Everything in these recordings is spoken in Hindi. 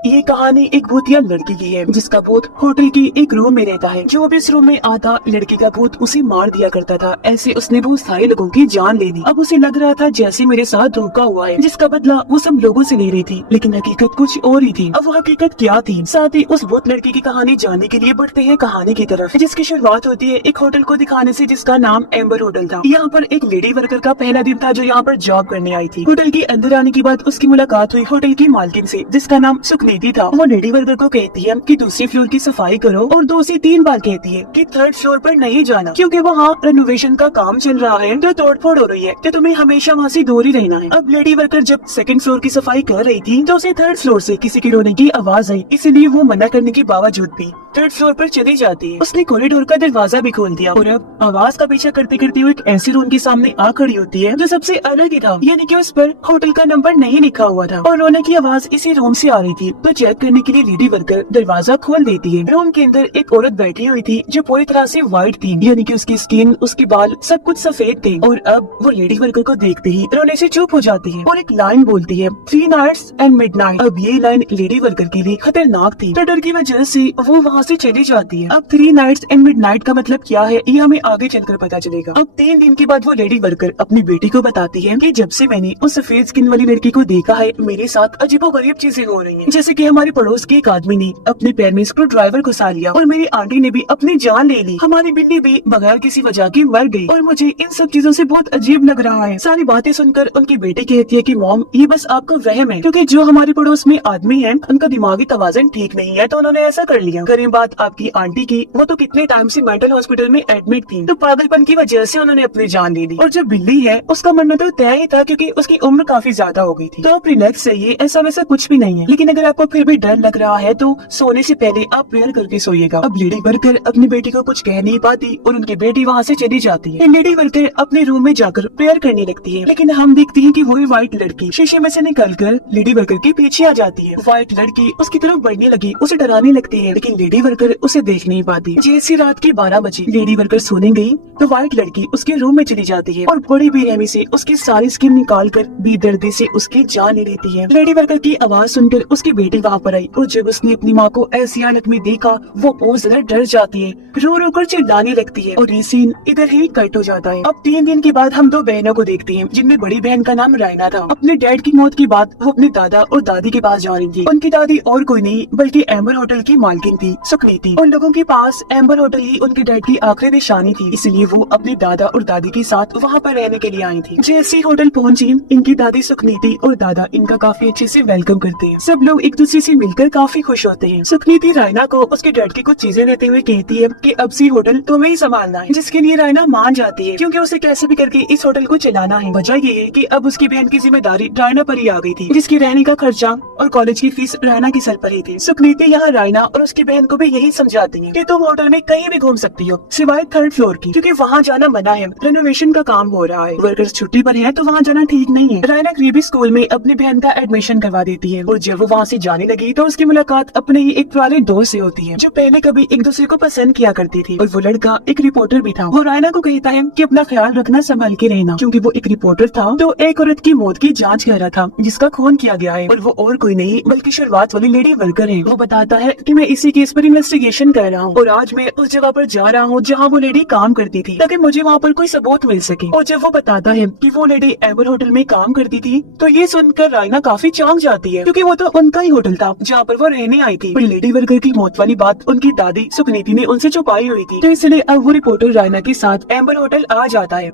ये कहानी एक भूतिया लड़की की है जिसका भूत होटल की एक रूम में रहता है। जो भी इस रूम में आता लड़की का भूत उसे मार दिया करता था। ऐसे उसने बहुत सारे लोगों की जान ले ली। अब उसे लग रहा था जैसे मेरे साथ धोखा हुआ है, जिसका बदला वो सब लोगों से ले रही थी, लेकिन हकीकत कुछ और ही थी। अब वो हकीकत क्या थी? साथ ही उस भूत लड़की की कहानी जानने के लिए बढ़ते हैं कहानी की तरफ, जिसकी शुरुआत होती है एक होटल को दिखाने से जिसका नाम एम्बर होटल था। यहाँ पर एक लेडी वर्कर का पहला दिन था जो यहाँ पर जॉब करने आई थी। होटल के अंदर आने के बाद उसकी मुलाकात हुई होटल की मालकिन से, जिसका नाम सुखनीति था। वो लेडी वर्कर को कहती है कि दूसरी फ्लोर की सफाई करो और 2 से 3 बार कहती है कि थर्ड फ्लोर पर नहीं जाना, क्योंकि वहाँ रेनोवेशन का काम चल रहा है तो तोड़फोड़ हो रही है, तो तुम्हें हमेशा वहाँ से दूर ही रहना है। अब लेडी वर्कर जब सेकंड फ्लोर की सफाई कर रही थी तो उसे थर्ड फ्लोर से किसी की रोने की आवाज आई, इसलिए वो मना करने के बावजूद भी थर्ड फ्लोर पर चली जाती है। उसने कॉरिडोर का दरवाजा भी खोल दिया और अब आवाज का पीछा करते करते वो एक ऐसी रूम के सामने आ खड़ी होती है जो सबसे अलग ही था, यानी कि उस पर होटल का नंबर नहीं लिखा हुआ था और रोने की आवाज इसी रूम से आ रही थी। तो चेक करने के लिए लेडी वर्कर दरवाजा खोल देती है। रूम के अंदर एक औरत बैठी हुई थी जो पूरी तरह से व्हाइट थी, यानी कि उसकी स्किन, उसके बाल सब कुछ सफेद थे। और अब वो लेडी वर्कर को देखते ही रोने से चुप हो जाती है और एक लाइन बोलती है, 3 नाइट्स एंड मिडनाइट। अब ये लाइन लेडी वर्कर के लिए खतरनाक थी, तो डर की वजह से वो वहाँ से चली जाती है। अब 3 नाइट्स एंड मिडनाइट का मतलब क्या है ये हमें आगे चलकर पता चलेगा। अब 3 दिन के बाद वो लेडी वर्कर अपनी बेटी को बताती है कि जब से मैंने उस सफेद स्किन वाली लड़की को देखा है मेरे साथ अजीबोगरीब चीजें हो रही हैं। जैसे कि हमारे पड़ोस के एक आदमी ने अपने पैर में स्क्रू ड्राइवर घुसा लिया और मेरी आंटी ने भी अपनी जान ले ली। हमारी बिल्ली भी बगैर किसी वजह की मर गई और मुझे इन सब चीजों से बहुत अजीब लग रहा है। सारी बातें सुनकर उनकी बेटी कहती है कि मॉम ये बस आपका वहम है, क्योंकि जो हमारे पड़ोस में आदमी है उनका दिमागी तवाज़ुन ठीक नहीं है तो उन्होंने ऐसा कर लिया। करें बात आपकी आंटी की, वो तो कितने टाइम से मेंटल हॉस्पिटल में एडमिट थी, तो पागलपन की वजह से उन्होंने अपनी जान ले ली। और जो बिल्ली है उसका मरना तो तय ही था क्योंकि उसकी उम्र काफी ज्यादा हो गई थी। तो आप रिलैक्स रहिए, ऐसा वैसा कुछ भी नहीं है, लेकिन अगर आपको फिर भी डर लग रहा है तो सोने से पहले आप प्रेयर करके सोइएगा। अब लेडी वर्कर अपनी बेटी को कुछ कह नहीं पाती और उनकी बेटी वहाँ से चली जाती है। लेडी वर्कर अपने रूम में जाकर प्रेयर करने लगती है, लेकिन हम देखते हैं कि वही व्हाइट लड़की शीशे में से निकलकर लेडी वर्कर के पीछे आ जाती है। व्हाइट लड़की उसकी तरफ बढ़ने लगी, उसे डराने लगती है, लेकिन लेडी वर्कर उसे देख नहीं पाती। जैसी रात के 12 बजे लेडी वर्कर सोने गई तो व्हाइट लड़की उसके रूम में चली जाती है और बड़ी बेरहमी से उसकी सारी स्किन निकाल कर बेदर्दी से उसकी जान ले लेती है। लेडी वर्कर की आवाज सुनकर उसकी बेटी वहाँ पर आई और जब उसने अपनी माँ को ऐसी हालत में देखा वो बहुत ज्यादा डर जाती है, रो रो कर चिल्लाने लगती है और ये सीन इधर ही कट हो जाता है। अब 3 दिन के बाद हम 2 बहनों को देखते हैं, जिनमें बड़ी बहन का नाम रायना था। अपने डैड की मौत के बाद वो अपने दादा और दादी के पास जा रही थी। उनकी दादी और कोई नहीं बल्कि एम्बर होटल की मालकिन थी, सुखनीति। उन लोगों के पास एम्बर होटल ही उनके डैड की आखिरी निशानी थी, इसलिए वो अपने दादा और दादी के साथ वहाँ पर रहने के लिए आई थी। जैसे होटल पहुँची इनकी दादी सुखनीति और दादा इनका काफी अच्छे से वेलकम करते हैं। सब लोग एक दूसरे से मिलकर काफी खुश होते हैं। सुखनीति रायना को उसके डैड की कुछ चीजें देते हुए कहती है कि अब से होटल तुम्हें ही संभालना है, जिसके लिए रायना मान जाती है क्योंकि उसे कैसे भी करके इस होटल को चलाना है। वजह ये है कि अब उसकी बहन की जिम्मेदारी रायना पर ही आ गई थी, जिसकी रहने का खर्चा और कॉलेज की फीस रायना के सर पर ही थी। सुखनीति यहाँ रायना और उसकी बहन को भी यही समझाती है कि तुम होटल में कहीं भी घूम सकती हो सिवाय थर्ड फ्लोर की, क्योंकि वहाँ जाना मना है, रेनोवेशन का काम हो रहा है, वर्कर्स छुट्टी पर है तो वहाँ जाना ठीक नहीं है। रायना करीबी स्कूल में अपनी बहन का एडमिशन करवा देती है और जब वो वहाँ से जाने लगी तो उसकी मुलाकात अपने ही एक पुराने दोस्त से होती है जो पहले कभी एक दूसरे को पसंद किया करती थी, और वो लड़का एक रिपोर्टर भी था। वो रायना को कहता है कि अपना ख्याल रखना, संभल के रहना, क्योंकि वो एक रिपोर्टर था तो एक औरत की मौत की जांच कर रहा था जिसका खून किया गया है, और वो और कोई नहीं बल्कि शुरुआत वाली लेडी वर्कर है। वो बताता है कि मैं इसी केस पर इन्वेस्टिगेशन कर रहा हूँ और आज मैं उस जगह पर जा रहा हूँ जहाँ वो लेडी काम करती थी, ताकि मुझे वहाँ पर कोई सबूत मिल सके। और जब वो बताता है कि वो लेडी एम्बर होटल में काम करती थी तो ये सुनकर रायना काफी चौंक जाती है, क्योंकि वो तो उनका ही होटल था जहाँ पर वो रहने आई थी। लेडी वर्कर की मौत वाली बात उनकी दादी सुखनीति ने उनसे छुपाई हुई थी, तो इसलिए अब वो रिपोर्टर रायना के साथ एम्बर होटल आ जाता है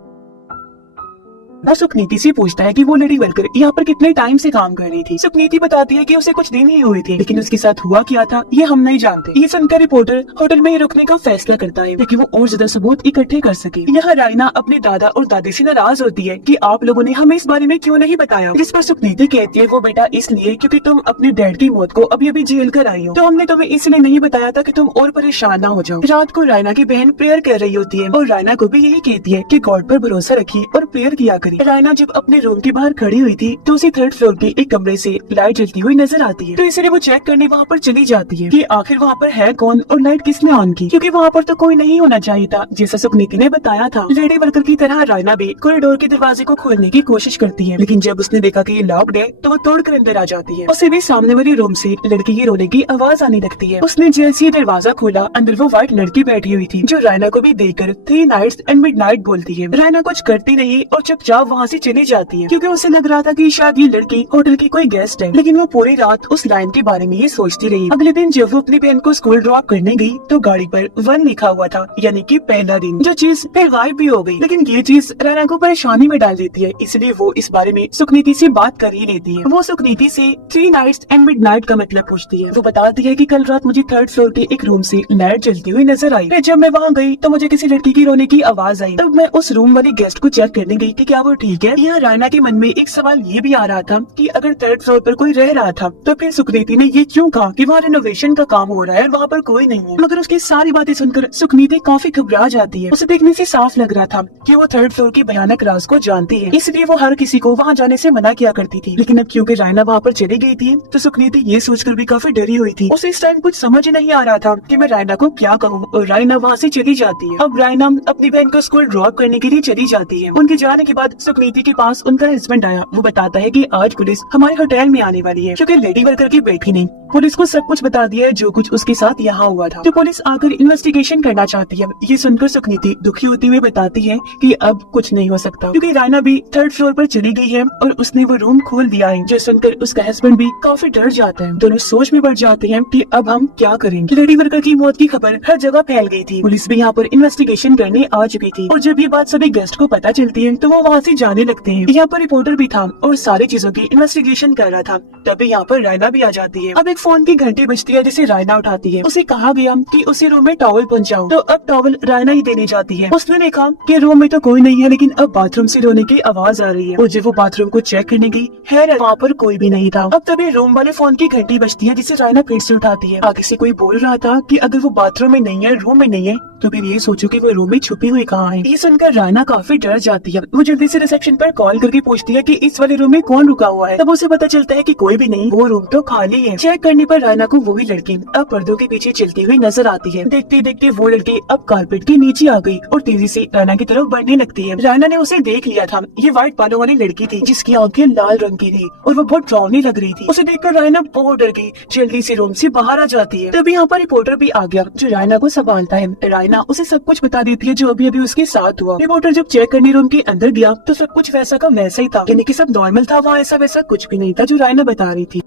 और सुखनीति से पूछता है कि वो लेडी वर्कर यहाँ पर कितने टाइम से काम कर रही थी। सुखनीति बताती है कि उसे कुछ दिन ही हुए थे, लेकिन उसके साथ हुआ क्या था ये हम नहीं जानते। ये सुनकर रिपोर्टर होटल में ही रुकने का फैसला करता है ताकि वो और ज्यादा सबूत इकट्ठे कर सके। यहाँ रायना अपने दादा और दादी से नाराज होती है कि आप लोगों ने हमें इस बारे में क्यों नहीं बताया, जिस पर सुखनीति कहती है वो बेटा इसलिए क्योंकि तुम अपने डैड की मौत को अभी अभी जेल कर आई हो, तो हमने तुम्हें इसलिए नहीं बताया था कि तुम और परेशान ना हो जाओ। रात को रायना की बहन प्रेयर कर रही होती है और रायना को भी यही कहती है कि गॉड पर भरोसा रखिए और प्रेयर किया करिए। थी। रायना जब अपने रूम के बाहर खड़ी हुई थी तो उसे थर्ड फ्लोर के एक कमरे से लाइट जलती हुई नजर आती है, तो इसलिए वो चेक करने वहाँ पर चली जाती है कि आखिर वहाँ पर है कौन और लाइट किसने ऑन की, क्योंकि वहाँ पर तो कोई नहीं होना चाहिए था जैसा सुकनीति ने बताया था। लेडी वर्कर की तरह रायना भी कॉरिडोर के दरवाजे को खोलने की कोशिश करती है, लेकिन जब उसने देखा कि ये लॉक्ड है तो वो तोड़कर अंदर आ जाती है। उसे भी सामने वाली रूम से लड़की के रोने की आवाज आने लगती है। उसने जैसे ही दरवाजा खोला अंदर वो व्हाइट लड़की बैठी हुई थी जो रायना को भी देखकर 3 नाइट्स एंड मिडनाइट बोलती है। रायना कुछ करती नहीं और चुपचाप वहाँ से चली जाती है, क्योंकि उसे लग रहा था कि शायद ये लड़की होटल की कोई गेस्ट है, लेकिन वो पूरी रात उस लाइन के बारे में ही सोचती रही। अगले दिन जब वो अपनी बहन को स्कूल ड्रॉप करने गई तो गाड़ी पर 1 लिखा हुआ था, यानी कि पहला दिन, जो चीज फिर गायब भी हो गई। लेकिन ये चीज रायना को परेशानी में डाल देती है, इसलिए वो इस बारे में सुकनीति से बात कर ही लेती है। वो सुकनीति से 3 नाइट्स एंड मिडनाइट का मतलब पूछती है। वो बताती है कि कल रात मुझे थर्ड फ्लोर के एक रूम से लाइट जलती हुई नजर आई। फिर जब मैं वहाँ गई तो मुझे किसी लड़की की रोने की आवाज आई। तब मैं उस रूम वाली गेस्ट को चेक करने गई कि क्या वो ठीक है। यहाँ रायना के मन में एक सवाल ये भी आ रहा था कि अगर थर्ड फ्लोर पर कोई रह रहा था तो फिर सुकनीति ने ये क्यों कहा कि वहाँ रिनोवेशन का काम हो रहा है और वहाँ पर कोई नहीं है। मगर उसकी सारी बातें सुनकर सुकनीति काफी घबरा जाती है। उसे देखने से साफ लग रहा था कि वो थर्ड फ्लोर के भयानक राज को जानती है, इसलिए वो हर किसी को वहाँ जाने से मना किया करती थी। लेकिन अब क्योंकि रायना वहाँ पर चली गई थी तो सुकनीति ये सोचकर भी काफी डरी हुई थी। उसे इस टाइम कुछ समझ नहीं आ रहा था कि मैं रायना को क्या कहूँ, और रायना वहाँ से चली जाती है। अब रायना अपनी बहन को स्कूल ड्रॉप करने के लिए चली जाती है। उनके जाने के बाद सुकनीति के पास उनका हस्बैंड आया। वो बताता है कि आज पुलिस हमारे होटल में आने वाली है, क्योंकि लेडी वर्कर की बेटी ने पुलिस को सब कुछ बता दिया है जो कुछ उसके साथ यहाँ हुआ था। तो पुलिस आकर इन्वेस्टिगेशन करना चाहती है। ये सुनकर सुकनीति दुखी होती हुई बताती है कि अब कुछ नहीं हो सकता, क्योंकि रायना भी थर्ड फ्लोर पर चली गई है और उसने वो रूम खोल दिया है। जो सुनकर उसका हस्बैंड भी काफी डर जाता है। दोनों सोच में पड़ जाते हैं कि अब हम क्या करेंगे। लेडी वर्कर की मौत की खबर हर जगह फैल गई थी। पुलिस भी यहाँ पर इन्वेस्टिगेशन करने आ चुकी थी, और जब ये बात सभी गेस्ट को पता चलती है तो वो वहाँ से जाने लगते हैं। यहाँ पर रिपोर्टर भी था और सारी चीजों की इन्वेस्टिगेशन कर रहा था। तभी यहाँ पर रायना भी आ जाती है। अब एक फोन की घंटी बजती है जिसे रायना उठाती है। उसे कहा गया कि उसे रूम में टॉवल पहुँचाओ, तो अब टॉवल रायना ही देने जाती है। उसने देखा कि रूम में तो कोई नहीं है, लेकिन अब बाथरूम से रोने की आवाज आ रही है, और जब वो बाथरूम को चेक करने गई है वहाँ पर कोई भी नहीं था। अब तभी रूम वाले फोन की घंटी बजती है जिसे रायना फिर से उठाती है। आगे से कोई बोल रहा था कि अगर वो बाथरूम में नहीं है, रूम में नहीं है, तो फिर ये सोचो कि वो रूम में छुपी हुई कहाँ है। ये सुनकर रायना काफी डर जाती है। वो जल्दी से रिसेप्शन पर कॉल करके पूछती है कि इस वाले रूम में कौन रुका हुआ है। तब उसे पता चलता है कि कोई भी नहीं, वो रूम तो खाली है। चेक करने पर रायना को वही लड़की अब पर्दों के पीछे चलती हुई नजर आती है। देखते देखते वो लड़की अब कारपेट के नीचे आ गई और तेजी से रायना की तरफ बढ़ने लगती है। रायना ने उसे देख लिया था। ये व्हाइट बालों वाली लड़की थी जिसकी आंखें लाल रंग की थी और वो बहुत डरावनी लग रही थी। उसे देखकर रायना बहुत डर गई, जल्दी से रूम से बाहर आ जाती है। तभी यहाँ पर रिपोर्टर भी आ गया जो रायना को संभालता है। रायना उसे सब कुछ बता देती है जो अभी अभी उसके साथ हुआ। रिपोर्टर जब चेक करने रूम के अंदर गया तो सब कुछ वैसा का वैसा ही था, यानी कि सब नॉर्मल था। वहाँ ऐसा वैसा कुछ भी नहीं था जो रायना बता रही थी।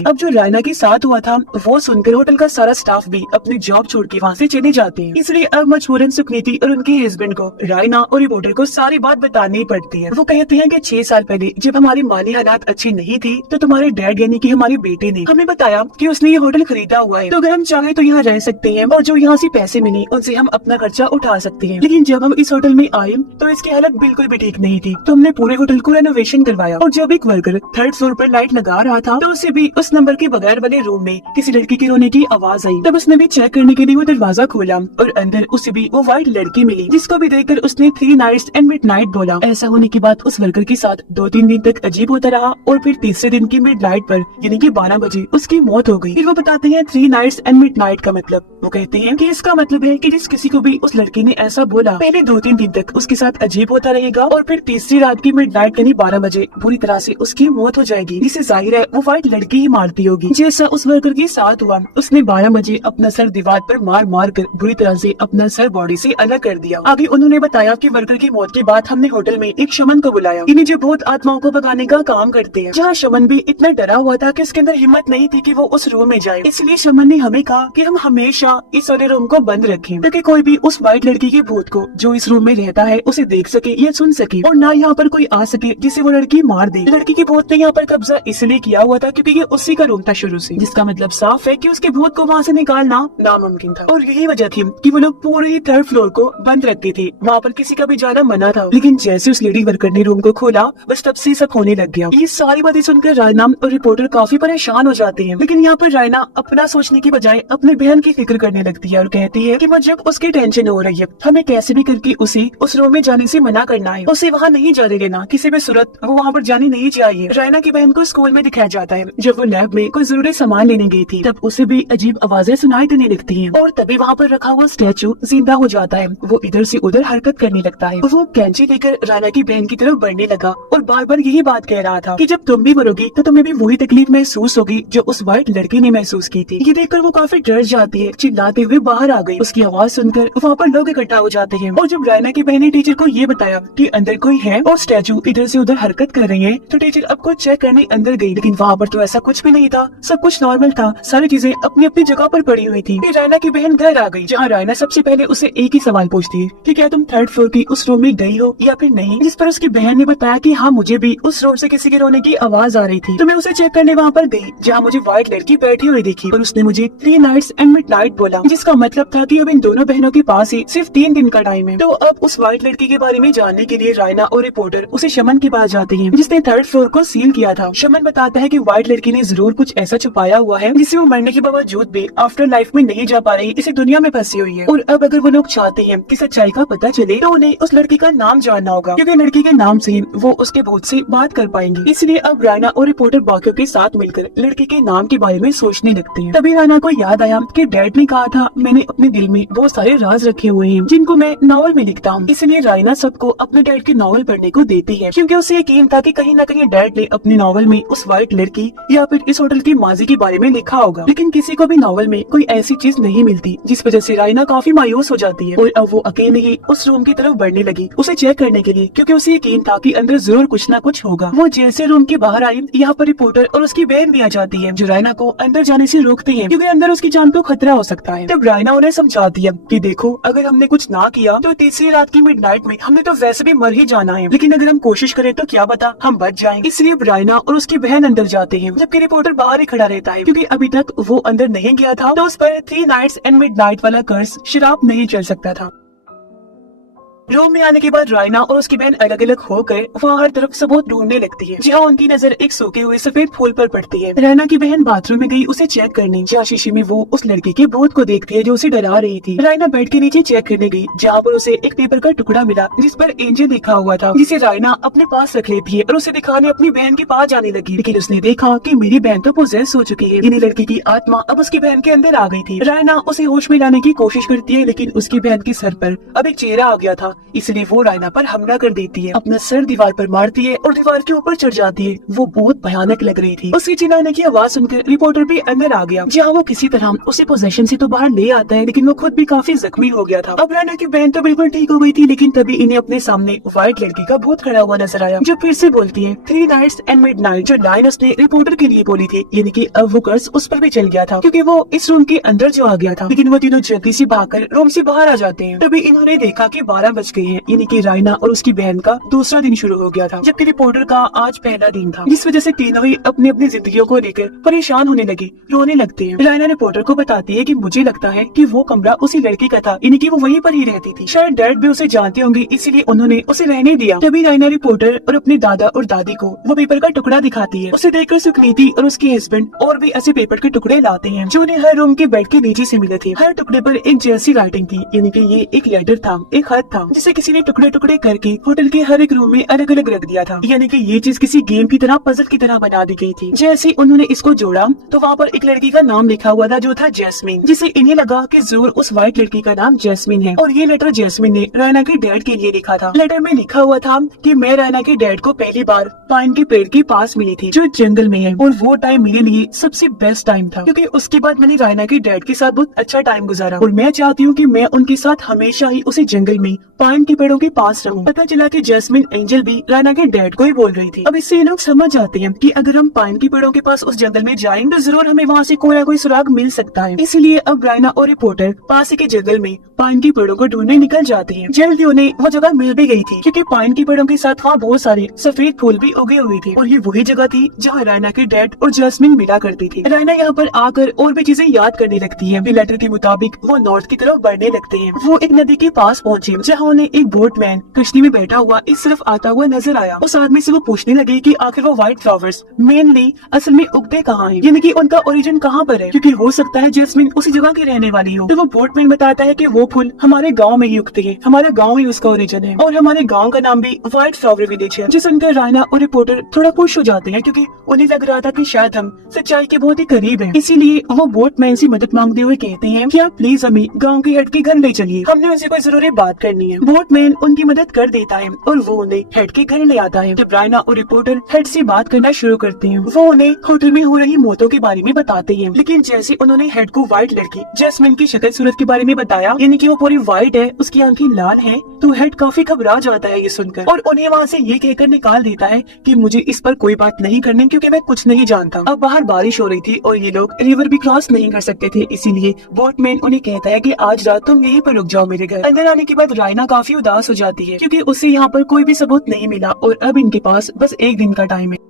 अब जो रायना के साथ हुआ था वो सुनकर होटल का सारा स्टाफ भी अपनी जॉब छोड़ के वहाँ से चले जाते हैं। इसलिए अब मजबूरन सुकनीति और उनके हस्बैंड को रायना और रिपोर्टर को सारी बात बतानी पड़ती है। वो कहते हैं कि 6 साल पहले जब हमारी माली हालात अच्छी नहीं थी तो तुम्हारे डैड यानी कि हमारे बेटे ने हमें बताया कि उसने ये होटल खरीदा हुआ है, तो अगर हम चाहे तो यहाँ रह सकते हैं और जो यहाँ से पैसे मिले उनसे हम अपना खर्चा उठा सकते हैं। लेकिन जब हम इस होटल में आए तो इसकी हालत बिल्कुल भी ठीक नहीं थी, तो हमने पूरे होटल को रेनोवेशन करवाया। और जब एक वर्कर थर्ड फ्लोर पर लाइट लगा रहा था तो उसे भी उस नंबर के बगैर वाले रूम में किसी लड़की के रोने की आवाज आई। तब उसने भी चेक करने के लिए वो दरवाजा खोला और अंदर उसे भी वो व्हाइट लड़की मिली, जिसको भी देखकर उसने 3 नाइट्स एंड मिडनाइट बोला। ऐसा होने के बाद उस वर्कर के साथ 2-3 दिन तक अजीब होता रहा और फिर तीसरे दिन की मिडनाइट पर यानी कि 12 बजे उसकी मौत हो गई। फिर वो बताते हैं 3 नाइट्स एंड मिडनाइट का मतलब। वो कहते हैं कि इसका मतलब है कि जिस किसी को भी उस लड़की ने ऐसा बोला पहले 2-3 दिन तक उसके साथ अजीब होता रहेगा और फिर तीसरी रात की मिडनाइट यानी 12 बजे पूरी तरह से उसकी मौत हो जाएगी, जिससे जाहिर है वो व्हाइट लड़की ही मारती होगी। जैसा उस वर्कर के साथ हुआ, उसने 12 बजे अपना सर दीवार पर मार मार कर बुरी तरह से अपना सर बॉडी से अलग कर दिया। आगे उन्होंने बताया कि वर्कर की मौत के बाद हमने होटल में एक शमन को बुलाया, इन्हें जो बहुत आत्माओं को भगाने का काम करते हैं। जहाँ शमन भी इतना डरा हुआ था कि उसके अंदर हिम्मत नहीं थी कि वो उस रूम में जाए, इसलिए शमन ने हमें कहा कि हम हमेशा इस वाले रूम को बंद रखें ताकि कोई भी उस व्हाइट लड़की के भूत को जो इस रूम में रहता है उसे देख सके या सुन सके, और ना यहाँ पर कोई आ सके जिसे वो लड़की मार दे। लड़की के भूत ने यहाँ पर कब्जा इसलिए किया हुआ था क्योंकि ये उससे उसी का रूम था शुरू से, जिसका मतलब साफ है कि उसके भूत को वहाँ से निकालना नामुमकिन था। और यही वजह थी कि वो लोग पूरे ही 3rd फ्लोर को बंद रखते थे, वहाँ पर किसी का भी जाना मना था। लेकिन जैसे उस लेडी वर्कर ने रूम को खोला, बस तब से सब होने लग गया। ये सारी बातें सुनकर रायना और रिपोर्टर काफी परेशान हो जाते हैं। लेकिन यहाँ पर रायना अपना सोचने की बजाय अपने बहन की फिक्र करने लगती है और कहती है कि मुझे उसकी टेंशन हो रही है, हमें कैसे भी करके उसे उस रूम में जाने से मना करना है, उसे वहाँ नहीं जाने देना, किसी भी सूरत वो वहाँ पर जानी नहीं चाहिए। रायना की बहन को स्कूल में दिखाया जाता है, जब वो लैब में कोई जरूरी सामान लेने गई थी, तब उसे भी अजीब आवाजें सुनाई देने लगती हैं। और तभी वहाँ पर रखा हुआ स्टैचू जिंदा हो जाता है, वो इधर से उधर हरकत करने लगता है। वो कैंची लेकर रायना की बहन की तरफ बढ़ने लगा और बार बार यही बात कह रहा था कि जब तुम भी मरोगी तो तुम्हें भी वही तकलीफ महसूस होगी जो उस व्हाइट लड़की ने महसूस की थी। ये देखकर वो काफी डर जाती है, चिल्लाते हुए बाहर आ गई। उसकी आवाज सुनकर वहाँ पर लोग इकट्ठा हो जाते हैं और जब रायना की बहन ने टीचर को ये बताया कि अंदर कोई है और स्टैचू इधर से उधर हरकत कर रही है, तो टीचर अब को चेक करने अंदर गई। लेकिन वहाँ पर तो ऐसा कुछ भी नहीं था, सब कुछ नॉर्मल था, सारी चीजें अपनी अपनी जगह पर पड़ी हुई थी। फिर रायना की बहन घर आ गई, जहाँ रायना सबसे पहले उसे एक ही सवाल पूछती है कि क्या तुम 3rd फ्लोर की उस रूम में गई हो या फिर नहीं, जिस पर उसकी बहन ने बताया कि हाँ मुझे भी उस रूम से किसी के रोने की आवाज आ रही थी, तो मैं उसे चेक करने वहाँ पर गई, जहाँ मुझे व्हाइट लड़की बैठी हुई दिखी और उसने मुझे 3 नाइट्स एंड मिडनाइट बोला, जिसका मतलब था कि अब इन दोनों बहनों के पास ही सिर्फ 3 दिन का टाइम है। तो अब उस व्हाइट लड़की के बारे में जानने के लिए रायना और रिपोर्टर उसे शमन के पास जाते हैं, जिसने 3rd फ्लोर को सील किया था। शमन बताता है कि व्हाइट लड़की ने जरूर कुछ ऐसा छुपाया हुआ है जिससे वो मरने के बावजूद भी आफ्टर लाइफ में नहीं जा पा रही, इसी दुनिया में फंसी हुई है। और अब अगर वो लोग चाहते हैं कि सच्चाई का पता चले तो उन्हें उस लड़की का नाम जानना होगा, क्योंकि लड़की के नाम से वो उसके भूत से बात कर पाएंगे। इसलिए अब रायना और रिपोर्टर बाकियों के साथ मिलकर लड़की के नाम के बारे में सोचने लगते हैं। तभी रायना को याद आया कि डैड ने कहा था मैंने अपने दिल में बहुत सारे राज रखे हुए हैं जिनको मैं नॉवल में लिखता हूँ। इसलिए रायना सबको अपने डैड के नॉवल पढ़ने को देती है, क्योंकि उसे यकीन था कि कहीं न कहीं डैड ने अपने नॉवल में उस व्हाइट लड़की या फिर इस होटल की माजी के बारे में लिखा होगा। लेकिन किसी को भी नॉवल में कोई ऐसी चीज नहीं मिलती, जिस वजह से रायना काफी मायूस हो जाती है और अब वो अकेले ही उस रूम की तरफ बढ़ने लगी उसे चेक करने के लिए, क्योंकि उसे यकीन था कि अंदर जरूर कुछ न कुछ होगा। वो जैसे रूम के बाहर आई, यहाँ पर रिपोर्टर और उसकी बहन भी आ जाती है, जो रायना को अंदर जाने से रोकते हैं, क्योंकि अंदर उसकी जान को खतरा हो सकता है। तब रायना उन्हें समझाती है कि देखो अगर हमने कुछ ना किया तो तीसरी रात की मिडनाइट में हमने तो वैसे भी मर ही जाना है, लेकिन अगर हम कोशिश करें तो क्या पता हम बच जाएंगे। इसलिए रायना और उसकी बहन अंदर जाते हैं, जबकि रिपोर्टर बाहर ही खड़ा रहता है, क्योंकि अभी तक वो अंदर नहीं गया था, तो उस पर 3 नाइट्स एंड मिडनाइट वाला कर्स शराब नहीं चल सकता था। रूम में आने के बाद रायना और उसकी बहन अलग अलग होकर वहाँ हर तरफ सबूत ढूंढने लगती है, जहाँ उनकी नजर एक सूखे हुए सफेद फूल पर पड़ती है। रायना की बहन बाथरूम में गई उसे चेक करने, जहाँ शीशे में वो उस लड़की के भूत को देखती है जो उसे डरा रही थी। रायना बेड के नीचे चेक करने गई, जहाँ पर उसे एक पेपर का टुकड़ा मिला जिस पर एंजल लिखा हुआ था, जिसे रायना अपने पास रख लेती है और उसे दिखाने अपनी बहन के पास जाने लगी। लेकिन उसने देखा कि मेरी बहन तो पोजेस हो चुकी है, यानी लड़की की आत्मा अब उसकी बहन के अंदर आ गई थी। रायना उसे होश में लाने की कोशिश करती है, लेकिन उसकी बहन के सर पर अब एक चेहरा आ गया था, इसलिए वो रायना पर हमला कर देती है, अपना सर दीवार पर मारती है और दीवार के ऊपर चढ़ जाती है। वो बहुत भयानक लग रही थी। उसकी चिल्लाने की आवाज सुनकर रिपोर्टर भी अंदर आ गया, जहाँ वो किसी तरह उसे पोजेशन से तो बाहर ले आता है, लेकिन वो खुद भी काफी जख्मी हो गया था। अब रायना की बहन तो बिल्कुल ठीक हो गई थी, लेकिन तभी इन्हें अपने सामने व्हाइट लड़की का भूत खड़ा हुआ नजर आया, जो फिर से बोलती है 3 नाइट्स एंड मिडनाइट, जो लाइन उसने रिपोर्टर के लिए बोली थी, यानी कि अब वो कर्स उस पर भी चल गया था, क्योंकि वो इस रूम के अंदर जो आ गया था। लेकिन वो तीनों जल्दी से भागकर रूम से बाहर आ जाते हैं। तभी इन्होंने देखा कि 12 बज गए हैं, यानी कि रायना और उसकी बहन का दूसरा दिन शुरू हो गया था, जबकि रिपोर्टर का आज पहला दिन था, जिस वजह से तीनों ही अपनी अपनी जिंदगियों को लेकर परेशान होने लगे, रोने लगते हैं। रायना रिपोर्टर को बताती है कि मुझे लगता है कि वो कमरा उसी लड़की का था, यानी कि वो वहीं पर ही रहती थी, शायद डैड भी उसे जानते होंगे, इसीलिए उन्होंने उसे रहने दिया। तभी रायना रिपोर्टर और अपने दादा और दादी को वो पेपर का टुकड़ा दिखाती है। उसे देखकर सुकनीति और उसके हस्बैंड और भी ऐसे पेपर के टुकड़े लाते हैं, जो उन्हें हर रूम के बेड के नीचे से मिले थे। हर टुकड़े पर एक जैसी राइटिंग थी, यानी कि ये एक लेटर था, एक खत था, जिसे किसी ने टुकड़े टुकड़े करके होटल के हर एक रूम में अलग अलग रख दिया था, यानी कि ये चीज किसी गेम की तरह, पजल की तरह बना दी गई थी। जैसे उन्होंने इसको जोड़ा तो वहाँ पर एक लड़की का नाम लिखा हुआ था, जो था जैस्मिन, जिसे इन्हें लगा कि जरूर उस व्हाइट लड़की का नाम जैस्मिन है। और ये लेटर जैस्मिन ने रायना के डैड के लिए लिखा था। लेटर में लिखा हुआ था कि मैं रायना के डैड को पहली बार पाइन के पेड़ के पास मिली थी, जो जंगल में है, और वो टाइम मेरे लिए सबसे बेस्ट टाइम था, क्योंकि उसके बाद मैंने रायना के डैड के साथ बहुत अच्छा टाइम गुजारा, और मैं चाहती हूँ कि मैं उनके साथ हमेशा ही उसी जंगल में पाइन के पेड़ों के पास रहूं। पता चला कि जैस्मिन एंजल भी रायना के डैड को ही बोल रही थी। अब इससे ये लोग समझ जाते हैं कि अगर हम पाइन के पेड़ों के पास उस जंगल में जाएंगे तो जरूर हमें वहाँ से कोई ना कोई सुराग मिल सकता है। इसीलिए अब रायना और रिपोर्टर पास के जंगल में पाइन के पेड़ों को ढूंढने निकल जाते हैं। जल्दी उन्हें वो जगह मिल भी गई थी, क्योंकि पाइन के पेड़ों के साथ वहाँ बहुत सारे सफेद फूल भी उगे हुए थे और ये वही जगह थी जहाँ रायना के डैड और जैस्मिन मिला करती थी। रायना यहाँ पर आकर और भी चीजें याद करने लगती है। लेटर के मुताबिक वो नॉर्थ की तरफ बढ़ने लगते हैं। वो एक नदी के पास पहुँचे जहाँ उन्हें एक बोटमैन कश्ती में बैठा हुआ इस तरफ आता हुआ नजर आया। उस आदमी से वो पूछने लगे कि आखिर वो व्हाइट फ्लावर्स मेनली असल में उगते कहाँ हैं, यानी कि उनका ओरिजिन कहाँ पर है, क्योंकि हो सकता है जैस्मिन उसी जगह की रहने वाली हो। तो वो बोटमैन बताता है कि वो फूल हमारे गांव में ही उगते हैं, हमारा गांव ही उसका ओरिजिन है और हमारे गांव का नाम भी व्हाइट फ्लावर विलेज है। जिस सुनकर रायना और रिपोर्टर थोड़ा खुश हो जाते हैं, क्योंकि उन्हें लग रहा था कि शायद हम सच्चाई के बहुत ही करीब हैं। इसीलिए वो बोटमैन से मदद मांगते हुए कहते हैं कि आप प्लीज हमें गाँव की हेड के घर ले चलिए, हमने उनसे कोई जरूरी बात करनी है। बोटमैन उनकी मदद कर देता है और वो उन्हें हेड के घर ले आता है। जब रायना और रिपोर्टर हेड से बात करना शुरू करते हैं, वो उन्हें होटल में हो रही मौतों के बारे में बताते हैं। लेकिन जैसे उन्होंने हेड को व्हाइट लड़की जैस्मिन की शक्ल सूरत के बारे में बताया, यानी कि वो पूरी व्हाइट है, उसकी आंखें लाल हैं, तो हेड काफी घबरा जाता है ये सुनकर और उन्हें वहाँ से ये कहकर निकाल देता है कि मुझे इस पर कोई बात नहीं करनी, क्योंकि मैं कुछ नहीं जानता। अब बाहर बारिश हो रही थी और ये लोग रिवर भी क्रॉस नहीं कर सकते थे, इसीलिए बोटमैन उन्हें कहता है कि आज रात तुम यहीं पर रुक जाओ मेरे घर। अंदर आने के बाद रायना काफी उदास हो जाती है, क्योंकि उसे यहाँ पर कोई भी सबूत नहीं मिला और अब इनके पास बस एक दिन का टाइम है।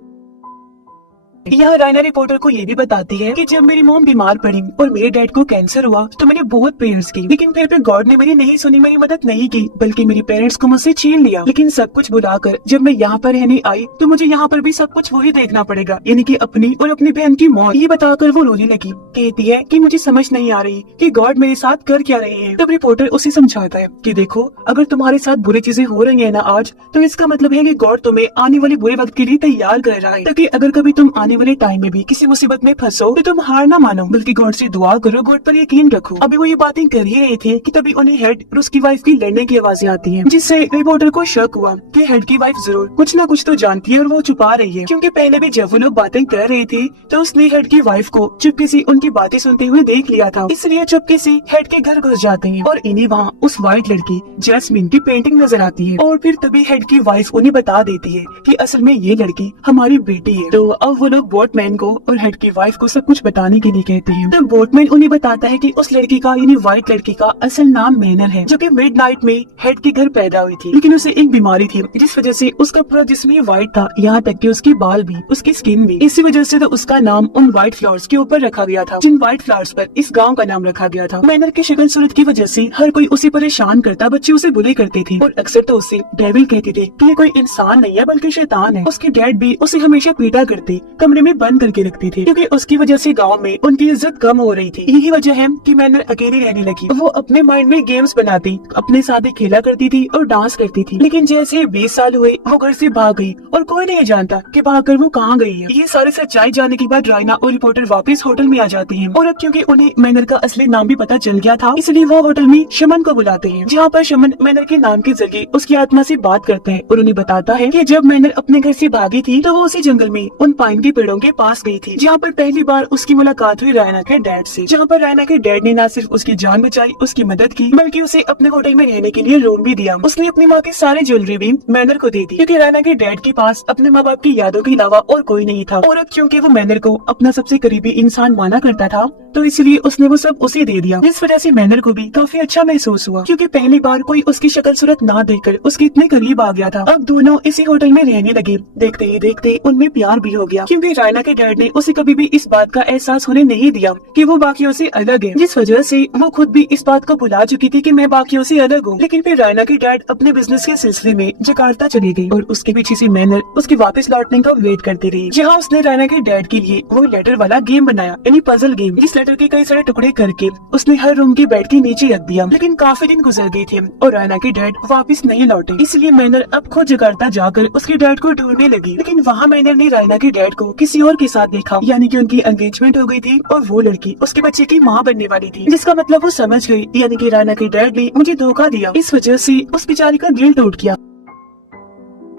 यहाँ रायना रिपोर्टर को ये भी बताती है कि जब मेरी मॉम बीमार पड़ी और मेरे डैड को कैंसर हुआ तो मैंने बहुत प्रेयर्स की, लेकिन फिर गॉड ने मेरी नहीं सुनी, मेरी मदद नहीं की, बल्कि मेरे पेरेंट्स को मुझसे छीन लिया। लेकिन सब कुछ भुलाकर जब मैं यहाँ पर रहने आई तो मुझे यहाँ पर भी सब कुछ वही देखना पड़ेगा, यानी कि अपनी और अपनी बहन की मौत। ये बताकर वो रोने लगी, कहती है कि मुझे समझ नहीं आ रही कि गॉड मेरे साथ कर क्या रहे हैं। तब रिपोर्टर उसे समझाता है कि देखो, अगर तुम्हारे साथ बुरी चीजें हो रही है ना आज, तो इसका मतलब है कि गॉड तुम्हें आने वाले बुरे वक्त के लिए तैयार कर रहा है, ताकि अगर कभी तुम आने वाले टाइम में भी किसी मुसीबत में फंसो तो तुम हार ना मानो, बल्कि गॉड से दुआ करो, गॉड पर यकीन रखो। अभी वो ये बातें कर ही रहे थे कि तभी उन्हें हेड और उसकी वाइफ की लड़ने की आवाजें आती हैं, जिससे रिपोर्टर को शक हुआ कि हेड की वाइफ जरूर कुछ ना कुछ तो जानती है और वो छुपा रही है, क्योंकि पहले भी जब वो लोग बातें कर रहे थे तो उसने हेड की वाइफ को चुपके से उनकी बातें सुनते हुए देख लिया था, इसलिए चुपके से हेड के घर घुस जाते हैं और इन्हें वहाँ उस व्हाइट लड़की जैस्मिन की पेंटिंग नजर आती है और फिर तभी हेड की वाइफ उन्हें बता देती है कि असल में ये लड़की हमारी बेटी है। तो अब वो लोग बोटमैन को और हेड की वाइफ को सब कुछ बताने के लिए कहते हैं। तब बोटमैन उन्हें बताता है कि उस लड़की का यानी व्हाइट लड़की का असल नाम मैनर है, जो कि मिडनाइट में हेड के घर पैदा हुई थी, लेकिन उसे एक बीमारी थी जिस वजह से उसका पूरा जिस्म ही व्हाइट था, यहाँ तक कि उसके बाल भी, उसकी स्किन भी। इसी वजह से तो उसका नाम उन व्हाइट फ्लावर्स के ऊपर रखा गया था, जिन व्हाइट फ्लावर्स पर इस गाँव का नाम रखा गया था। मैनर की शक्ल सूरत की वजह से हर कोई उसे परेशान करता, बच्चे उसे बुली करते थे और अक्सर तो उसे डेविल कहते थे कि ये कोई इंसान नहीं है बल्कि शैतान है। उसके डैड भी उसे हमेशा पीटा करते, कमरे में बंद करके रखते थे, क्योंकि उसकी वजह से गांव में उनकी इज्जत कम हो रही थी। यही वजह है कि मैनर अकेली रहने लगी। वो अपने माइंड में गेम्स बनाती, अपने साथ ही खेला करती थी और डांस करती थी, लेकिन जैसे 20 साल हुए वो घर से भाग गई और कोई नहीं जानता कि भागकर वो कहाँ गई है। ये सारी सच्चाई जानने के बाद रायना और रिपोर्टर वापस होटल में आ जाते हैं और अब क्योंकि उन्हें मैनर का असली नाम भी पता चल गया था, इसलिए वो होटल में शमन को बुलाते हैं, जहाँ पर शमन मैनर के नाम के जरिए उसकी आत्मा से बात करते हैं और उन्हें बताता है कि जब मैनर अपने घर से भागी थी तो वो उसी जंगल में उन पाइन के पेड़ों के पास गई थी, जहाँ पर पहली बार उसकी मुलाकात हुई रायना के डैड से, जहाँ पर रायना के डैड ने न सिर्फ उसकी जान बचाई, उसकी मदद की, बल्कि उसे अपने होटल में रहने के लिए रूम भी दिया। उसने अपनी माँ की सारी ज्वेलरी भी मैनर को दे दी, क्योंकि रायना के डैड के पास अपने माँ बाप की यादों के अलावा और कोई नहीं था और अब क्योंकि वो मैनर को अपना सबसे करीबी इंसान माना करता था तो इसलिए उसने वो सब उसे दे दिया, जिस वजह से मैनर को भी काफी अच्छा महसूस हुआ, क्योंकि पहली बार कोई उसकी शक्ल सूरत ना देखकर उसके इतने करीब आ गया था। अब दोनों इसी होटल में रहने लगे। देखते ही देखते उनमें प्यार भी हो गया, क्योंकि रायना के डैड ने उसे कभी भी इस बात का एहसास होने नहीं दिया कि वो बाकियों से अलग है, जिस वजह से वो खुद भी इस बात को भुला चुकी थी कि मैं बाकियों से अलग हूँ। लेकिन फिर रायना के डैड अपने बिजनेस के सिलसिले में जकार्ता चली गई और उसके पीछे से मैनर उसके वापस लौटने का वेट करती रही, जहाँ उसने रायना के डैड के लिए वो लेटर वाला गेम बनाया, यानी पजल गेम। इस लेटर के कई सारे टुकड़े करके उसने हर रूम के बेड के नीचे रख दिया। लेकिन काफी दिन गुजर गए थे और रायना के डैड वापस नहीं लौटे, इसलिए मैनर अब खुद जकार्ता जाकर उसके डैड को ढूंढने लगी। लेकिन वहाँ मैनर ने रायना के डैड को किसी और के साथ देखा, यानी कि उनकी एंगेजमेंट हो गई थी और वो लड़की उसके बच्चे की माँ बनने वाली थी, जिसका मतलब वो समझ गई, यानी कि रायना के डैड ने मुझे धोखा दिया। इस वजह से उस बेचारी का दिल टूट गया।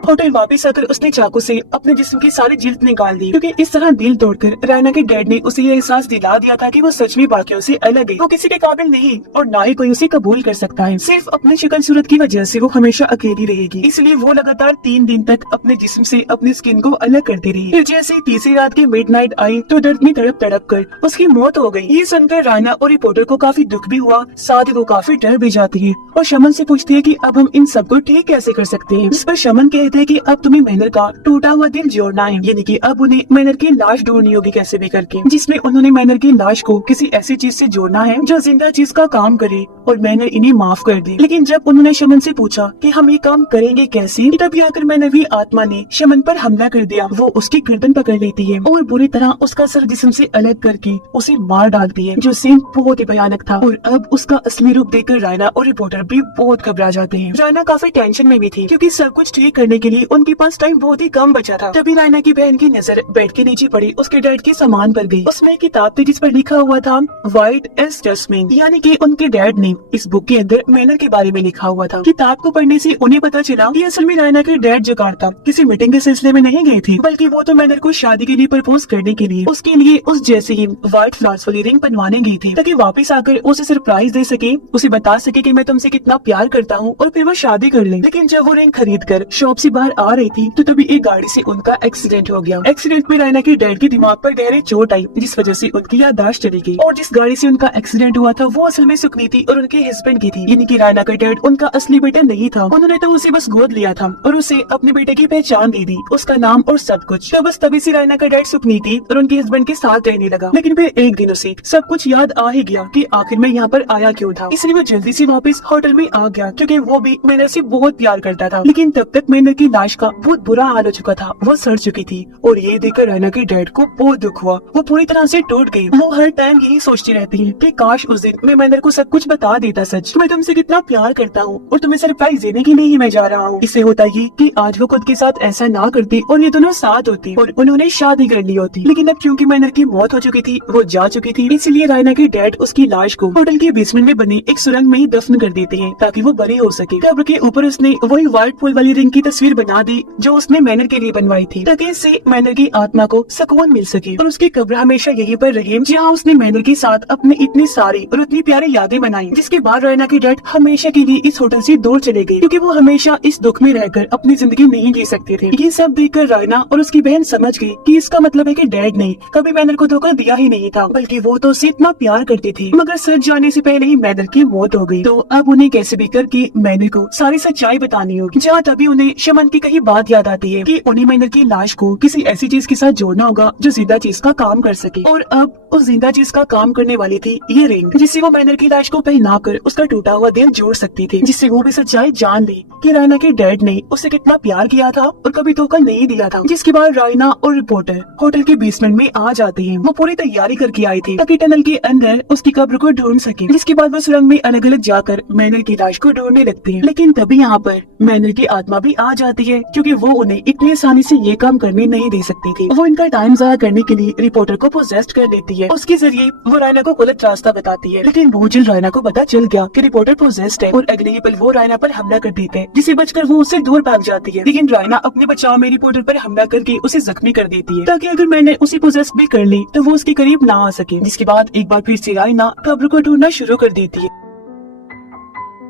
होटल वापस आकर उसने चाकू से अपने जिस्म की सारी जिल्द निकाल दी, क्योंकि इस तरह दिल तोड़कर रायना के डैड ने उसे ये एहसास दिला दिया था कि वो सच में बाकियों से अलग है, वो किसी के काबिल नहीं और ना ही कोई उसे कबूल कर सकता है। सिर्फ अपनी शक्ल सूरत की वजह से वो हमेशा अकेली रहेगी, इसलिए वो लगातार 3 दिन तक अपने जिस्म से अपनी स्किन को अलग करती रही। फिर जैसे तीसरी रात की मिडनाइट आई तो दर्द में तड़प तड़प कर उसकी मौत हो गई। ये सुनकर रायना और रिपोर्टर को काफी दुख भी हुआ, साथ ही वो काफी डर भी जाती है और शमन से पूछती है कि अब हम इन सबको ठीक कैसे कर सकते हैं। जिस पर शमन कहते हैं कि अब तुम्हें मैनर का टूटा हुआ दिल जोड़ना है, यानी कि अब उन्हें मैनर की लाश ढूंढनी होगी कैसे भी करके, जिसमें उन्होंने मैनर की लाश को किसी ऐसी चीज से जोड़ना है जो जिंदा चीज का काम करे और मैनर इन्हें माफ कर दे। लेकिन जब उन्होंने शमन से पूछा कि हम ये काम करेंगे कैसे, तभी आकर मैनवी आत्मा ने शमन पर हमला कर दिया। वो उसकी गर्दन पकड़ लेती है और बुरी तरह उसका सर जिस्म से अलग करके उसे मार डालती है, जो सीन बहुत ही भयानक था। और अब उसका असली रूप देखकर रायना और रिपोर्टर भी बहुत घबरा जाते हैं। रायना काफी टेंशन में भी थी, क्योंकि सब कुछ ठीक करने के लिए उनके पास टाइम बहुत ही कम बचा था। तभी रायना की बहन की नजर बेड के नीचे पड़ी उसके डैड के सामान पर गई। उसमें एक किताब थी जिस पर लिखा हुआ था व्हाइट एज जस्मिन, यानी कि उनके डैड ने इस बुक के अंदर मैनर के बारे में लिखा हुआ था। किताब को पढ़ने से उन्हें पता चला कि असल में रायना के डैड जकार्ता किसी मीटिंग के सिलसिले में नहीं गए थे, बल्कि वो तो मैनर को शादी के लिए प्रपोज करने के लिए उसके लिए उस जैसे ही व्हाइट फ्लावर्स वाली रिंग बनवाने गई थी, ताकि वापस आकर उसे सरप्राइज दे सके, उसे बता सके कि मैं तुमसे कितना प्यार करता हूँ और फिर वो शादी कर ले। लेकिन जब वो रिंग खरीद कर शॉप से बाहर आ रही थी तो तभी एक गाड़ी से उनका एक्सीडेंट हो गया। एक्सीडेंट में रायना के डैड के दिमाग पर गहरी चोट आई, जिस वजह से उनकी याददाश्त चली गई। और जिस गाड़ी से उनका एक्सीडेंट हुआ था वो असल में सुकनीति और उनके हस्बैंड की थी, यानी कि रायना का डैड उनका असली बेटा नहीं था। उन्होंने तो उसे बस गोद लिया था और उसे अपने बेटे की पहचान दे दी, उसका नाम और सब कुछ। तो बस तभी से रायना का डैड सुकनीति और उनके हस्बैंड के साथ रहने लगा। लेकिन फिर एक दिन उसे सब कुछ याद आ ही गया कि आखिर में यहाँ पर आया क्यों था, इसलिए वो जल्दी से वापस होटल में आ गया, क्योंकि वो भी मैनर से बहुत प्यार करता था। लेकिन तब तक मैनर की लाश का बहुत बुरा हाल हो चुका था, वो सड़ चुकी थी। और ये देखकर रायना के डैड को बहुत दुख हुआ, वो पूरी तरह से टूट गई। वो हर टाइम यही सोचती रहती है कि काश उस दिन मैं मैनर को सब कुछ बता देता, सच मैं तुमसे कितना प्यार करता हूँ और तुम्हें सरप्राइज देने के लिए ही मैं जा रहा हूँ। इससे होता ये कि आज वो खुद के साथ ऐसा ना करती और ये दोनों साथ होती और उन्होंने शादी कर ली होती। लेकिन अब क्योंकि मैनर की मौत हो चुकी थी, वो जा चुकी थी, इसलिए रायना के डैड उसकी लाश को होटल के बेसमेंट में बने एक सुरंग में ही दफन कर देते हैं, ताकि वो बरी हो सके। कब्र के ऊपर उसने वही व्हाइट फूल वाली रिंग की तस्वीर बना दी जो उसने मैनर के लिए बनवाई थी, ताकि इससे मैनर की आत्मा को सुकून मिल सके और उसकी कब्र हमेशा यहीं पर रहे जहाँ उसने मैनर के साथ अपनी इतनी सारी और इतनी प्यारी यादें बनाई। जिसके बाद रायना के डैड हमेशा के लिए इस होटल से दूर चले गए, क्योंकि वो हमेशा इस दुख में रहकर अपनी जिंदगी नहीं जी सकते थे। ये सब देखकर रायना और उसकी बहन समझ गई कि इसका मतलब है कि डैड ने कभी मैनर को धोखा दिया ही नहीं था, बल्कि वो तो उसे इतना प्यार करते थे। मगर सच जाने से पहले ही मैनर की मौत हो गई। तो अब उन्हें कैसे भी करके मैनर को सारी सच्चाई बतानी होगी। जहाँ तभी उन्हें शमन की कही बात याद आती है कि उन्हें मैनर की लाश को किसी ऐसी चीज के साथ जोड़ना होगा जो जिंदा चीज का काम कर सके। और अब उस जिंदा चीज का काम करने वाली थी ये रिंग, जिससे वो मैनर की लाश को पहनाकर उसका टूटा हुआ दिल जोड़ सकती थी, जिससे वो भी सच्चाई जान ली कि रायना के डैड ने उसे कितना प्यार किया था और कभी धोखा नहीं दिया था। जिसके बाद रायना और रिपोर्टर होटल के बेसमेंट में आ जाते हैं। वो पूरी तैयारी करके आई थी ताकि टनल के अंदर उसकी कब्र को ढूंढ सके। जिसके बाद वो सुरंग में अलग अलग जाकर मैनर की लाश को ढूंढने लगते हैं। लेकिन तभी यहाँ पर मैनर की आत्मा भी आ जाती है, क्योंकि वो उन्हें इतनी आसानी से ये काम करने नहीं दे सकती थी। वो इनका टाइम जाया करने के लिए रिपोर्टर को पोजेस्ट कर देती है। उसके जरिए वो रायना को गलत रास्ता बताती है। लेकिन वो जल्द रायना को पता चल गया कि रिपोर्टर पोजेस्ट है और अगले ही पल वो रायना पर हमला कर देते हैं, जिसे बचकर वो उससे दूर भाग जाती है। लेकिन रायना अपने बचाव में रिपोर्टर पर हमला करके उसे जख्मी कर देती है, ताकि अगर मैंने उसे पोजेस्ट भी कर ली तो वो उसके करीब ना आ सके। जिसके बाद एक बार फिर से रायना कब्र को ढूंढना शुरू कर देती है।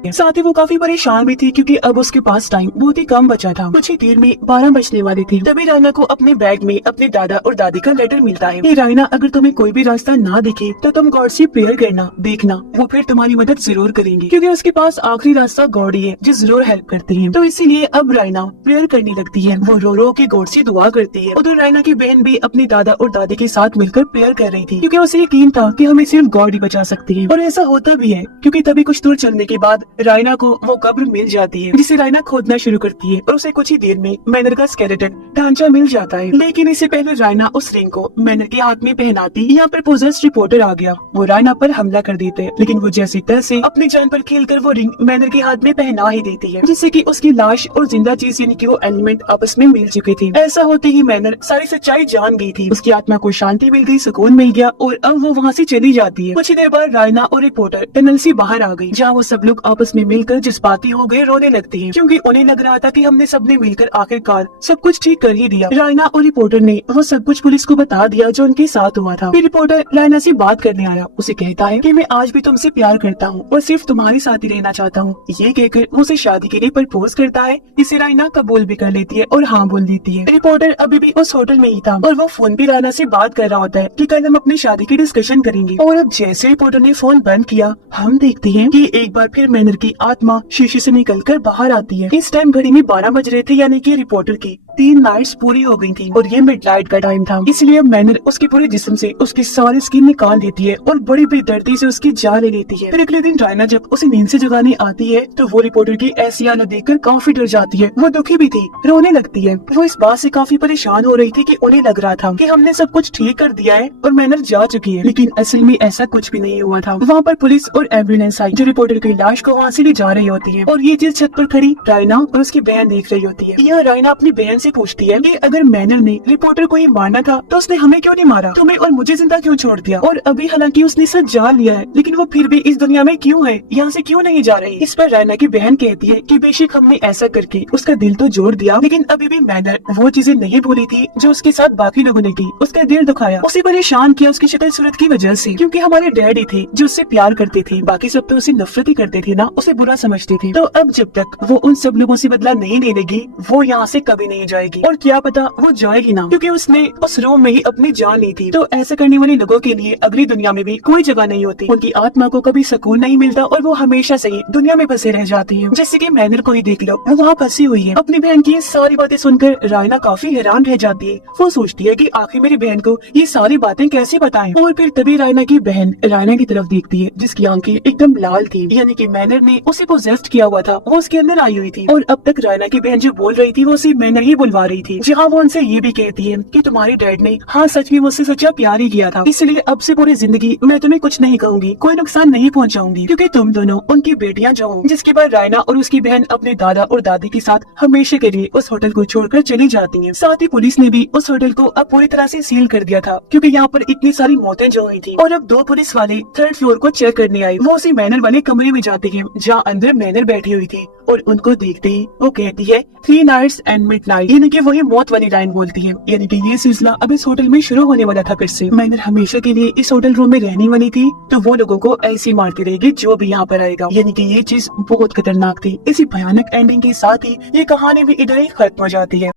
साथ ही वो काफी परेशान भी थी, क्योंकि अब उसके पास टाइम बहुत ही कम बचा था। कुछ ही देर में 12 बजने वाली थी। तभी रायना को अपने बैग में अपने दादा और दादी का लेटर मिलता है कि रायना, अगर तुम्हें कोई भी रास्ता ना दिखे तो तुम गॉड से प्रेयर करना, देखना वो फिर तुम्हारी मदद जरूर करेंगे, क्योंकि उसके पास आखिरी रास्ता गॉड ही है जो जरूर हेल्प करती है। तो इसीलिए अब रायना प्रेयर करने लगती है। वो रो रो के गॉड से दुआ करती है। उधर रायना की बहन भी अपने दादा और दादी के साथ मिलकर प्रेयर कर रही थी, क्योंकि उसे यकीन था कि हमें सिर्फ गॉड ही बचा सकती है। और ऐसा होता भी है, क्योंकि तभी कुछ दूर चलने के बाद रायना को वो कब्र मिल जाती है, जिसे रायना खोदना शुरू करती है और उसे कुछ ही देर में मैनर का स्केलेटन ढांचा मिल जाता है। लेकिन इससे पहले रायना उस रिंग को मैनर के हाथ में पहनाती, यहाँ पर पोजेस्ड रिपोर्टर आ गया। वो रायना पर हमला कर देते हैं, लेकिन वो जैसी तैसे अपनी जान पर खेलकर वो रिंग मैनर के हाथ में पहना ही देती है, जिससे कि उसकी लाश और जिंदा चीज यानी कि वो एलिमेंट आपस में मिल चुकी थी। ऐसा होते ही मैनर सारी सच्चाई जान गई थी। उसकी आत्मा को शांति मिल गई, सुकून मिल गया और अब वो वहाँ से चली जाती है। कुछ ही देर बाद रायना और रिपोर्टर टनल से बाहर आ गई, जहाँ वो सब लोग आपस में मिलकर जज्बाती हो गए, रोने लगती हैं क्योंकि उन्हें लग रहा था कि हमने सबने मिलकर आखिरकार सब कुछ ठीक कर ही दिया। रायना और रिपोर्टर ने वो सब कुछ पुलिस को बता दिया जो उनके साथ हुआ था। फिर रिपोर्टर रायना से बात करने आया, उसे कहता है कि मैं आज भी तुमसे प्यार करता हूँ और सिर्फ तुम्हारे साथ ही रहना चाहता हूँ। ये कहकर वो उसे शादी के लिए प्रपोज करता है। इसे रायना कबूल भी कर लेती है और हाँ बोल देती है। रिपोर्टर अभी भी उस होटल में ही था और वो फोन पे रायना से बात कर रहा होता है कि कल हम अपनी शादी की डिस्कशन करेंगे। और अब जैसे रिपोर्टर ने फोन बंद किया, हम देखते हैं कि एक बार फिर मैनर की आत्मा शीशे से निकलकर बाहर आती है। इस टाइम घड़ी में 12 बज रहे थे, यानी कि रिपोर्टर की 3 नाइट्स पूरी हो गई थी और ये मिडनाइट का टाइम था। इसलिए अब मैनर उसके पूरे जिस्म से उसकी सारी स्किन निकाल देती है और बड़ी बेदर्दी से उसकी जान ले लेती है। फिर अगले दिन रायना जब उसे नींद से जगाने आती है तो वो रिपोर्टर की ऐसी हालत देखकर काफी डर जाती है। वो दुखी भी थी, रोने लगती है। वो इस बात से काफी परेशान हो रही थी कि उन्हें लग रहा था कि हमने सब कुछ ठीक कर दिया है और मैनर जा चुकी है, लेकिन असल में ऐसा कुछ भी नहीं हुआ था। वहाँ पर पुलिस और एम्बुलेंस आई जो रिपोर्टर की लाश को वहाँ से ले जा रही होती है और ये चीज छत पर खड़ी रायना और उसकी बहन देख रही होती है। यह रायना अपनी बहन से पूछती है कि अगर मैनर ने रिपोर्टर को ही मारना था तो उसने हमें क्यों नहीं मारा, तुम्हें और मुझे जिंदा क्यों छोड़ दिया। और अभी हालांकि उसने सच जान लिया है, लेकिन वो फिर भी इस दुनिया में क्यों है, यहाँ से क्यों नहीं जा रही। इस पर रायना की बहन कहती है कि बेशक हमने ऐसा करके उसका दिल तो जोड़ दिया, लेकिन अभी भी मैनर वो चीजें नहीं भूली थी जो उसके साथ बाकी लोगों ने की। उसका दिल दुखाया, उसे परेशान किया उसकी शक्ल सूरत की वजह से, क्योंकि हमारे डैडी थे जो उससे प्यार करते थे, बाकी सब तो उसे नफरत ही करते थे ना, उसे बुरा समझते थे। तो अब जब तक वो उन सब लोगों से बदला नहीं ले लेगी वो यहाँ से कभी नहीं जाएगी। और क्या पता वो जाएगी ना, क्योंकि उसने उस रूम में ही अपनी जान ली थी। तो ऐसा करने वाले लोगों के लिए अगली दुनिया में भी कोई जगह नहीं होती, उनकी आत्मा को कभी सुकून नहीं मिलता और वो हमेशा से ही दुनिया में फंसे रह जाती है। जैसे कि मैनर को ही देख लो, वो वहाँ फंसी हुई है। अपनी बहन की सारी बातें सुनकर रायना काफी हैरान रह जाती है। वो सोचती है कि आखिर मेरी बहन को ये सारी बातें कैसे बताएं। और फिर तभी रायना की बहन रायना की तरफ देखती है जिसकी आंखें एकदम लाल थी, यानी कि मैनर ने उसे पोजेस्ट किया हुआ था, वो उसके अंदर आई हुई थी। और अब तक रायना की बहन जो बोल रही थी वो उसे मैनर ही बुलवा रही थी, जहाँ वो उनसे ये भी कहती है कि तुम्हारे डैड ने हाँ सच में मुझसे सच्चा प्यार ही किया था, इसलिए अब से पूरी जिंदगी मैं तुम्हें कुछ नहीं कहूंगी, कोई नुकसान नहीं पहुंचाऊंगी, क्योंकि तुम दोनों उनकी बेटियां जो हो। जिसके बाद रायना और उसकी बहन अपने दादा और दादी के साथ हमेशा के लिए उस होटल को छोड़कर चली जाती हैं। साथ ही पुलिस ने भी उस होटल को अब पूरी तरह से सील कर दिया था, क्योंकि यहाँ पर इतनी सारी मौतें जो हुई थी। और अब 2 पुलिस वाले 3rd फ्लोर को चेक करने आए। वो उसी मैनर वाले कमरे में जाते हैं जहाँ अंदर मैनर बैठी हुई थी और उनको देखते ही वो कहती है 3 नाइट्स एंड मिडनाइट, यानी कि वही मौत वाली लाइन बोलती है। यानी कि ये सिलसिला अब इस होटल में शुरू होने वाला था फिर से। मैनर हमेशा के लिए इस होटल रूम में रहने वाली थी, तो वो लोगों को ऐसी मारती रहेगी जो भी यहाँ पर आएगा। यानी कि ये चीज बहुत खतरनाक थी। इसी भयानक एंडिंग के साथ ही ये कहानी भी इधर ही खत्म हो जाती है।